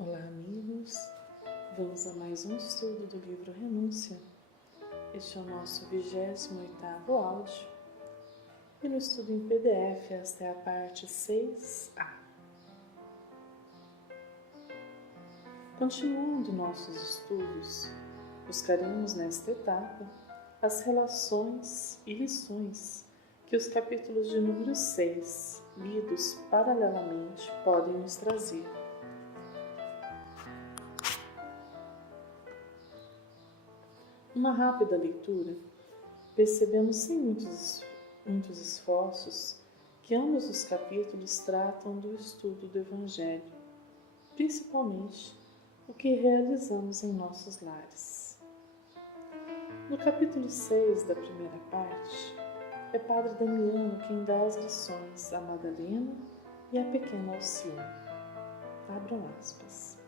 Olá, amigos! Vamos a mais um estudo do livro Renúncia. Este é o nosso 28º áudio e no estudo em PDF esta é a parte 6A. Continuando nossos estudos, buscaremos nesta etapa as relações e lições que os capítulos de número 6, lidos paralelamente, podem nos trazer. Uma rápida leitura, percebemos sem muitos esforços que ambos os capítulos tratam do estudo do Evangelho, principalmente o que realizamos em nossos lares. No capítulo 6 da primeira parte, é Padre Damiano quem dá as lições a Madalena e a pequena Alcione. Abram aspas.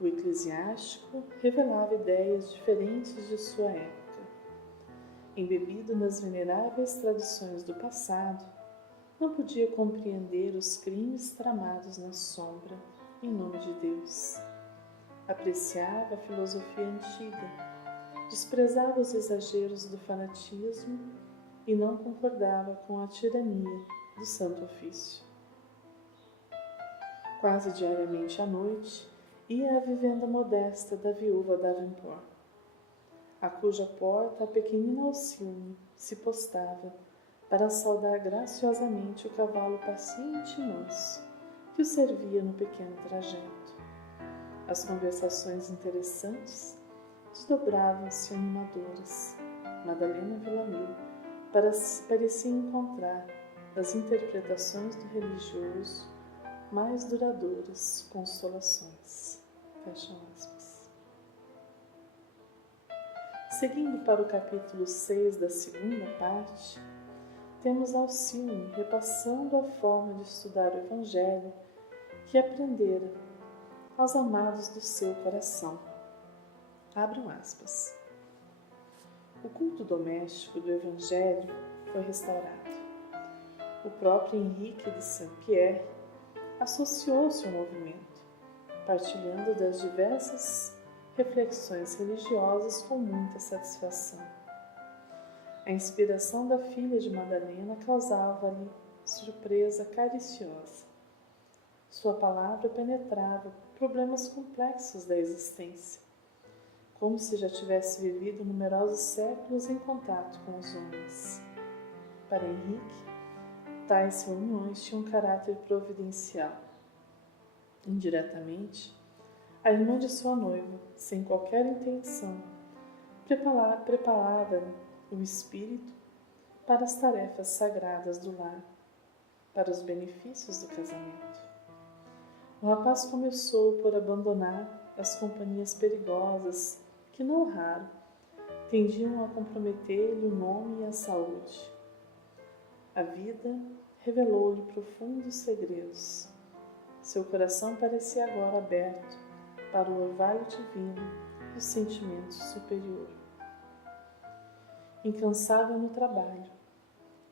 O eclesiástico revelava ideias diferentes de sua época. Embebido nas veneráveis tradições do passado, não podia compreender os crimes tramados na sombra em nome de Deus. Apreciava a filosofia antiga, desprezava os exageros do fanatismo e não concordava com a tirania do Santo Ofício. Quase diariamente à noite, ia à vivenda modesta da viúva Davenport, a cuja porta a pequenina Alcione se postava para saudar graciosamente o cavalo paciente e manso que o servia no pequeno trajeto. As conversações interessantes desdobravam-se animadoras. Madalena Villamil parecia encontrar nas interpretações do religioso mais duradouras consolações. Fecha aspas. Seguindo para o capítulo 6 da segunda parte, temos Alcione repassando a forma de estudar o Evangelho que aprendera aos amados do seu coração. Abram aspas. O culto doméstico do Evangelho foi restaurado. O próprio Henrique de Saint-Pierre associou-se ao movimento, partilhando das diversas reflexões religiosas com muita satisfação. A inspiração da filha de Madalena causava-lhe surpresa cariciosa. Sua palavra penetrava problemas complexos da existência, como se já tivesse vivido numerosos séculos em contato com os homens. Para Henrique, tais reuniões tinham um caráter providencial. Indiretamente, a irmã de sua noiva, sem qualquer intenção, preparava o espírito para as tarefas sagradas do lar, para os benefícios do casamento. O rapaz começou por abandonar as companhias perigosas que, não raro, tendiam a comprometer-lhe o nome e a saúde. A vida revelou-lhe profundos segredos. Seu coração parecia agora aberto para o orvalho divino do sentimento superior. Incansável no trabalho,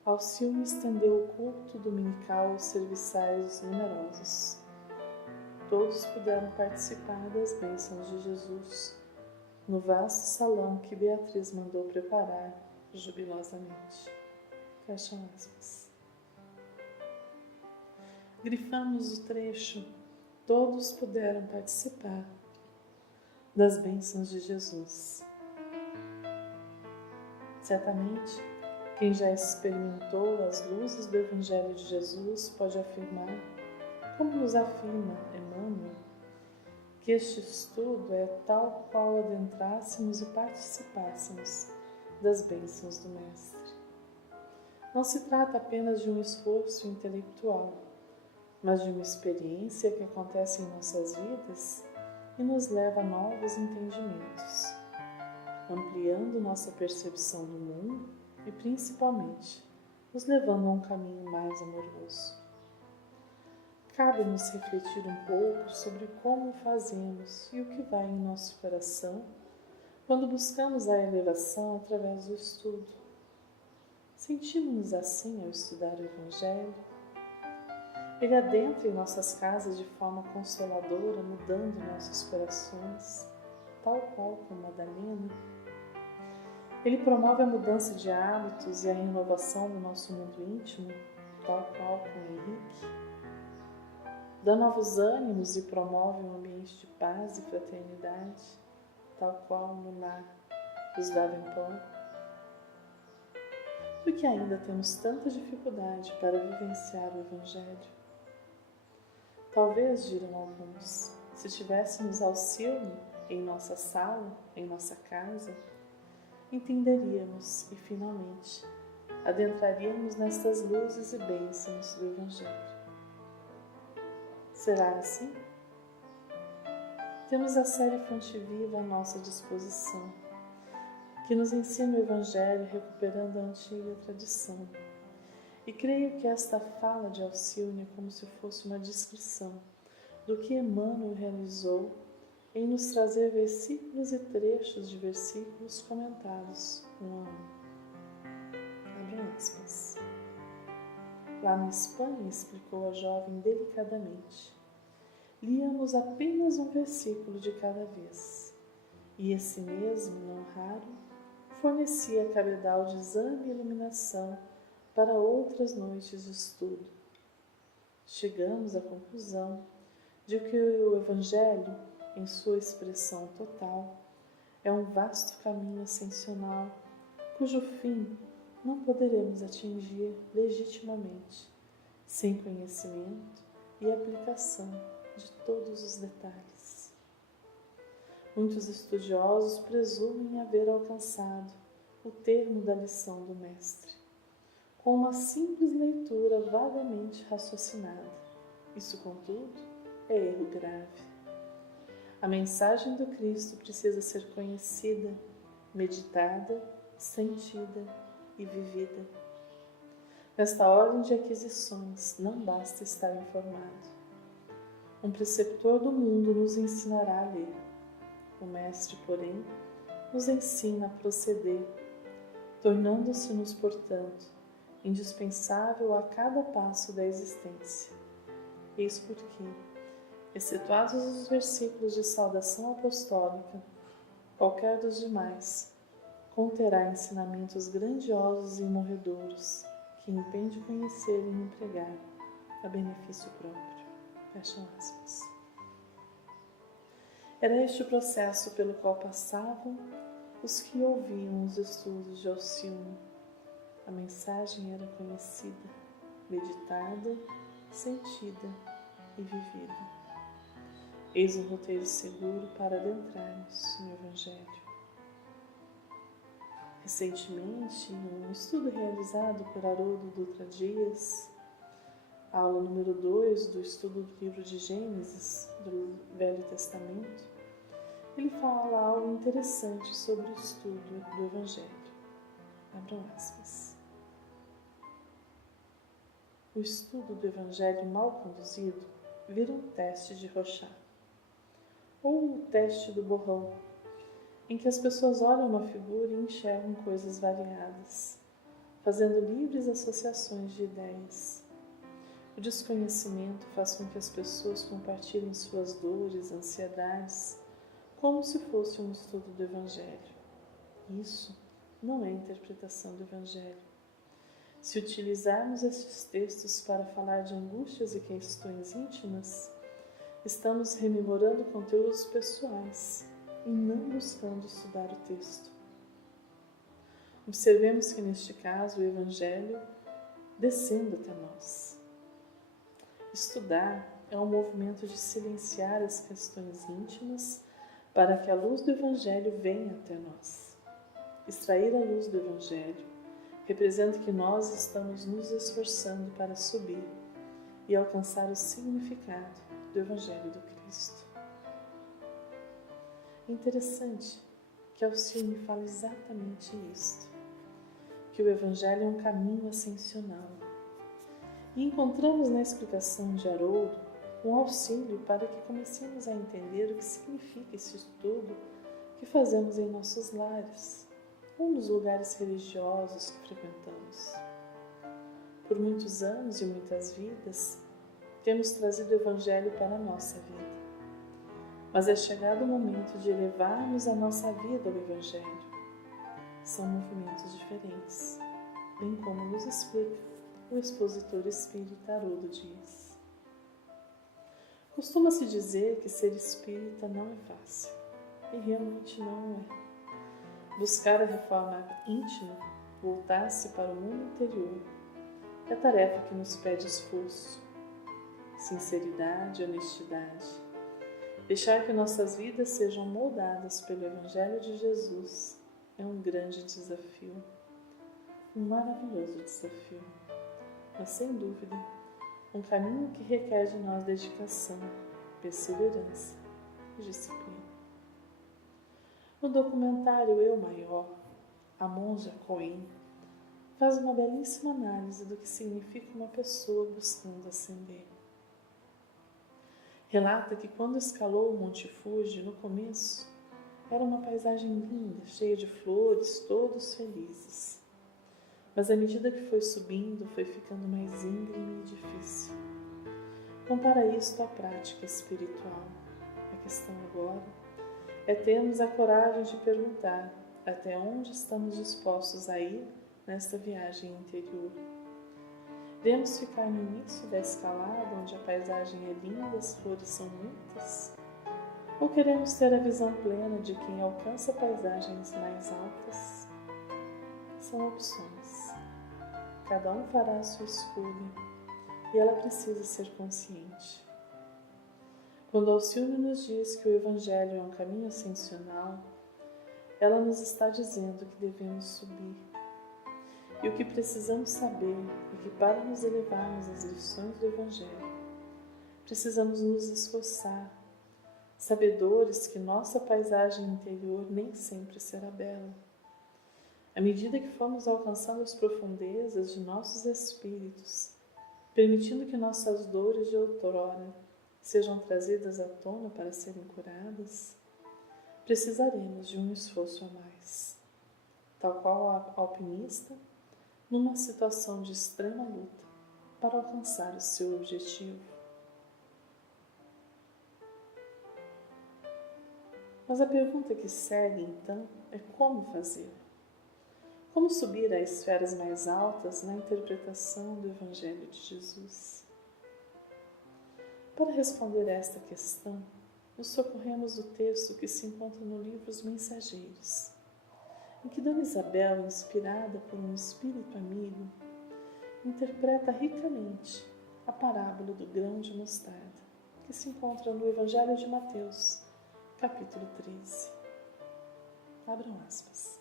Alcione estendeu o culto dominical aos serviçais numerosos. Todos puderam participar das bênçãos de Jesus no vasto salão que Beatriz mandou preparar jubilosamente. Fecha aspas. Grifamos o trecho, todos puderam participar das bênçãos de Jesus. Certamente, quem já experimentou as luzes do Evangelho de Jesus pode afirmar, como nos afirma Emmanuel, que este estudo é tal qual adentrássemos e participássemos das bênçãos do Mestre. Não se trata apenas de um esforço intelectual, mas de uma experiência que acontece em nossas vidas e nos leva a novos entendimentos, ampliando nossa percepção do mundo e, principalmente, nos levando a um caminho mais amoroso. Cabe-nos refletir um pouco sobre como fazemos e o que vai em nosso coração quando buscamos a elevação através do estudo. Sentimos-nos assim ao estudar o Evangelho? Ele adentra em nossas casas de forma consoladora, mudando nossos corações, tal qual como Madalena. Ele promove a mudança de hábitos e a renovação do nosso mundo íntimo, tal qual como Henrique. Dá novos ânimos e promove um ambiente de paz e fraternidade, tal qual no lar dos Davenport. Por que ainda temos tanta dificuldade para vivenciar o Evangelho? Talvez, dirão alguns, se tivéssemos Alcione em nossa sala, em nossa casa, entenderíamos e, finalmente, adentraríamos nestas luzes e bênçãos do Evangelho. Será assim? Temos a série Fonte Viva à nossa disposição, que nos ensina o Evangelho recuperando a antiga tradição. E creio que esta fala de Alcione é como se fosse uma descrição do que Emmanuel realizou em nos trazer versículos e trechos de versículos comentados um a um. Abre aspas. Lá na Espanha, explicou a jovem delicadamente, líamos apenas um versículo de cada vez, e esse mesmo, não raro, fornecia cabedal de exame e iluminação para outras noites de estudo. Chegamos à conclusão de que o Evangelho, em sua expressão total, é um vasto caminho ascensional, cujo fim não poderemos atingir legitimamente, sem conhecimento e aplicação de todos os detalhes. Muitos estudiosos presumem haver alcançado o termo da lição do Mestre, com uma simples leitura vagamente raciocinada. Isso, contudo, é erro grave. A mensagem do Cristo precisa ser conhecida, meditada, sentida e vivida. Nesta ordem de aquisições, não basta estar informado. Um preceptor do mundo nos ensinará a ler. O Mestre, porém, nos ensina a proceder, tornando-se-nos, portanto, indispensável a cada passo da existência. Eis porque, excetuados os versículos de saudação apostólica, qualquer dos demais conterá ensinamentos grandiosos e morredouros que impede conhecer e empregar a benefício próprio. Fecha aspas. Era este o processo pelo qual passavam os que ouviam os estudos de Alcione. A mensagem era conhecida, meditada, sentida e vivida. Eis o roteiro seguro para adentrarmos no Evangelho. Recentemente, em um estudo realizado por Haroldo Dutra Dias, aula número 2 do estudo do livro de Gênesis, do Velho Testamento, ele fala algo interessante sobre o estudo do Evangelho. Abram aspas. O estudo do Evangelho mal conduzido vira um teste de Rorschach, ou o teste do borrão, em que as pessoas olham uma figura e enxergam coisas variadas, fazendo livres associações de ideias. O desconhecimento faz com que as pessoas compartilhem suas dores, ansiedades, como se fosse um estudo do Evangelho. Isso não é interpretação do Evangelho. Se utilizarmos estes textos para falar de angústias e questões íntimas, estamos rememorando conteúdos pessoais e não buscando estudar o texto. Observemos que, neste caso, o Evangelho descendo até nós. Estudar é um movimento de silenciar as questões íntimas para que a luz do Evangelho venha até nós. Extrair a luz do Evangelho representa que nós estamos nos esforçando para subir e alcançar o significado do Evangelho do Cristo. É interessante que Alcione fala exatamente isto, que o Evangelho é um caminho ascensional. E encontramos na explicação de Haroldo um auxílio para que comecemos a entender o que significa esse estudo que fazemos em nossos lares, ou nos lugares religiosos que frequentamos. Por muitos anos e muitas vidas, temos trazido o Evangelho para a nossa vida. Mas é chegado o momento de elevarmos a nossa vida ao Evangelho. São movimentos diferentes, bem como nos explica o expositor espírita Haroldo Dias. Costuma-se dizer que ser espírita não é fácil, e realmente não é. Buscar a reforma íntima, voltar-se para o mundo interior, é tarefa que nos pede esforço, sinceridade e honestidade. Deixar que nossas vidas sejam moldadas pelo Evangelho de Jesus é um grande desafio, um maravilhoso desafio, mas sem dúvida, um caminho que requer de nós dedicação, perseverança e disciplina. No documentário Eu Maior, a monja Coen faz uma belíssima análise do que significa uma pessoa buscando ascender. Relata que quando escalou o Monte Fuji, no começo, era uma paisagem linda, cheia de flores, todos felizes. Mas à medida que foi subindo, foi ficando mais íngreme e difícil. Compara isto à prática espiritual. A questão agora é termos a coragem de perguntar até onde estamos dispostos a ir nesta viagem interior. Devemos ficar no início da escalada, onde a paisagem é linda e as flores são muitas? Ou queremos ter a visão plena de quem alcança paisagens mais altas? São opções. Cada um fará a sua escolha e ela precisa ser consciente. Quando Alcione nos diz que o Evangelho é um caminho ascensional, ela nos está dizendo que devemos subir. E o que precisamos saber é que para nos elevarmos às lições do Evangelho, precisamos nos esforçar, sabedores que nossa paisagem interior nem sempre será bela. À medida que formos alcançando as profundezas de nossos espíritos, permitindo que nossas dores de outrora sejam trazidas à tona para serem curadas, precisaremos de um esforço a mais. Tal qual a alpinista, numa situação de extrema luta para alcançar o seu objetivo. Mas a pergunta que segue, então, é como fazer? Como subir a esferas mais altas na interpretação do Evangelho de Jesus? Para responder a esta questão, nos socorremos do texto que se encontra no livro Os Mensageiros, em que Dona Isabel, inspirada por um espírito amigo, interpreta ricamente a parábola do grão de mostarda, que se encontra no Evangelho de Mateus, capítulo 13. Abram aspas.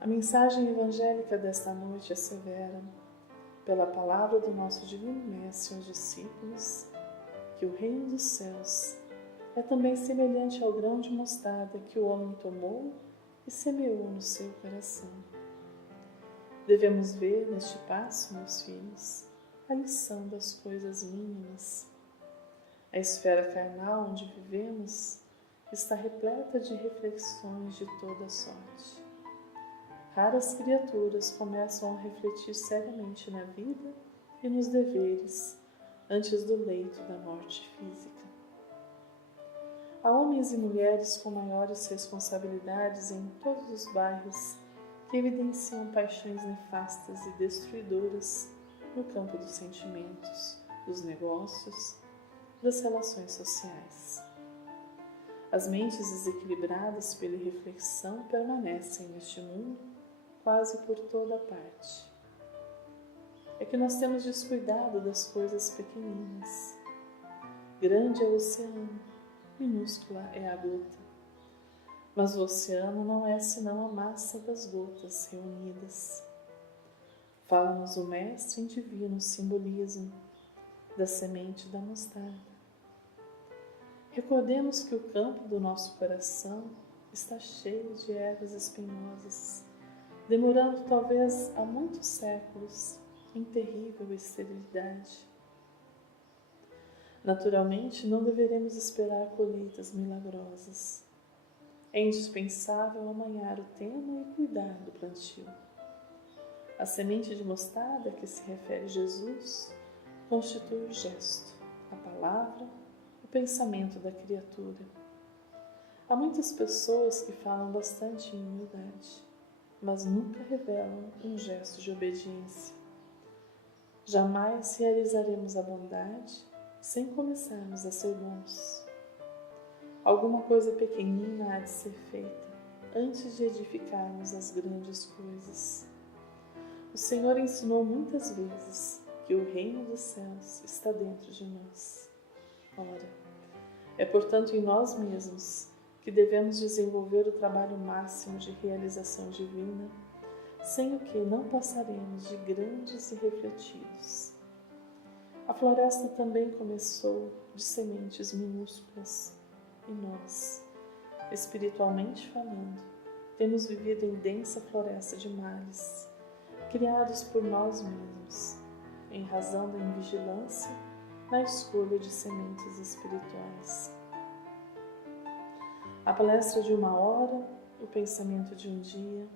A mensagem evangélica desta noite assevera, pela palavra do nosso Divino Mestre aos discípulos, que o reino dos céus é também semelhante ao grão de mostarda que o homem tomou e semeou no seu coração. Devemos ver neste passo, meus filhos, a lição das coisas mínimas. A esfera carnal onde vivemos está repleta de reflexões de toda sorte. Raras criaturas começam a refletir seriamente na vida e nos deveres antes do leito da morte física. Há homens e mulheres com maiores responsabilidades em todos os bairros que evidenciam paixões nefastas e destruidoras no campo dos sentimentos, dos negócios, das relações sociais. As mentes desequilibradas pela reflexão permanecem neste mundo quase por toda parte. É que nós temos descuidado das coisas pequeninas. Grande é o oceano, minúscula é a gota. Mas o oceano não é senão a massa das gotas reunidas. Fala-nos o Mestre em divino simbolismo da semente da mostarda. Recordemos que o campo do nosso coração está cheio de ervas espinhosas, demorando talvez há muitos séculos em terrível esterilidade. Naturalmente, não deveremos esperar colheitas milagrosas. É indispensável amanhar o tema e cuidar do plantio. A semente de mostarda a que se refere Jesus constitui o gesto, a palavra, o pensamento da criatura. Há muitas pessoas que falam bastante em humildade, mas nunca revelam um gesto de obediência. Jamais realizaremos a bondade sem começarmos a ser bons. Alguma coisa pequenina há de ser feita antes de edificarmos as grandes coisas. O Senhor ensinou muitas vezes que o reino dos céus está dentro de nós. Ora, é portanto em nós mesmos que devemos desenvolver o trabalho máximo de realização divina, sem o que não passaremos de grandes e refletidos. A floresta também começou de sementes minúsculas, e nós, espiritualmente falando, temos vivido em densa floresta de males, criados por nós mesmos, em razão da invigilância na escolha de sementes espirituais. A palestra de uma hora, o pensamento de um dia,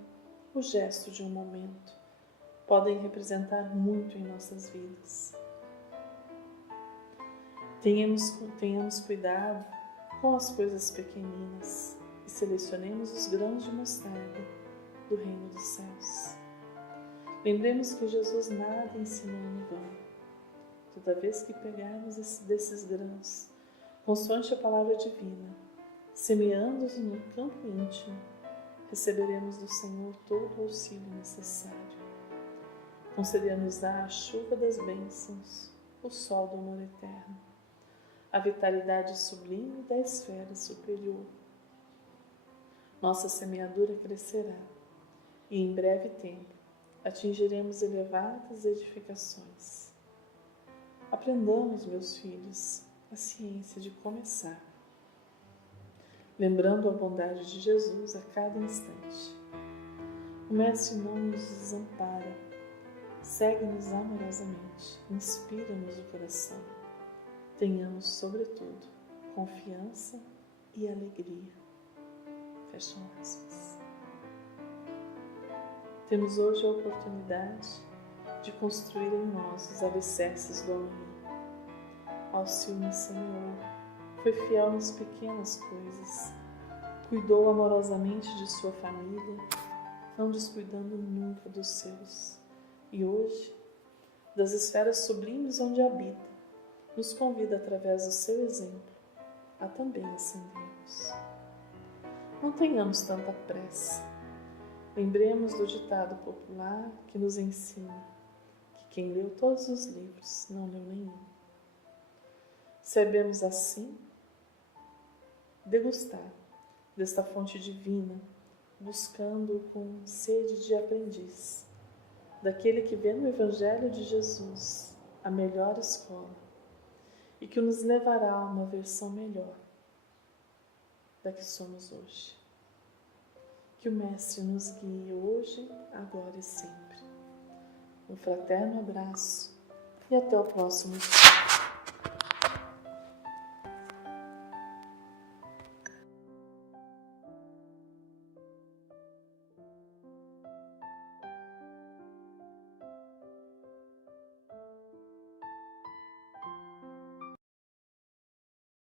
o gesto de um momento podem representar muito em nossas vidas. Tenhamos cuidado com as coisas pequeninas e selecionemos os grãos de mostarda do reino dos céus. Lembremos que Jesus nada ensinou em vão. Toda vez que pegarmos desses grãos, consoante a palavra divina, semeando-os no campo íntimo, receberemos do Senhor todo o auxílio necessário. Conceder-nos-á a chuva das bênçãos, o sol do amor eterno, a vitalidade sublime da esfera superior. Nossa semeadura crescerá e, em breve tempo, atingiremos elevadas edificações. Aprendamos, meus filhos, a ciência de começar, lembrando a bondade de Jesus a cada instante. O Mestre não nos desampara, segue-nos amorosamente, inspira-nos o coração. Tenhamos, sobretudo, confiança e alegria. Fecham aspas. Temos hoje a oportunidade de construir em nós os alicerces do amanhã. Auxilie-me, Senhor. Foi fiel nas pequenas coisas, cuidou amorosamente de sua família, não descuidando nunca dos seus. E hoje, das esferas sublimes onde habita, nos convida através do seu exemplo a também ascendermos. Não tenhamos tanta pressa. Lembremos do ditado popular que nos ensina que quem leu todos os livros não leu nenhum. Sabemos assim degustar desta fonte divina, buscando com sede de aprendiz, daquele que vê no Evangelho de Jesus a melhor escola e que nos levará a uma versão melhor da que somos hoje. Que o Mestre nos guie hoje, agora e sempre. Um fraterno abraço e até o próximo dia.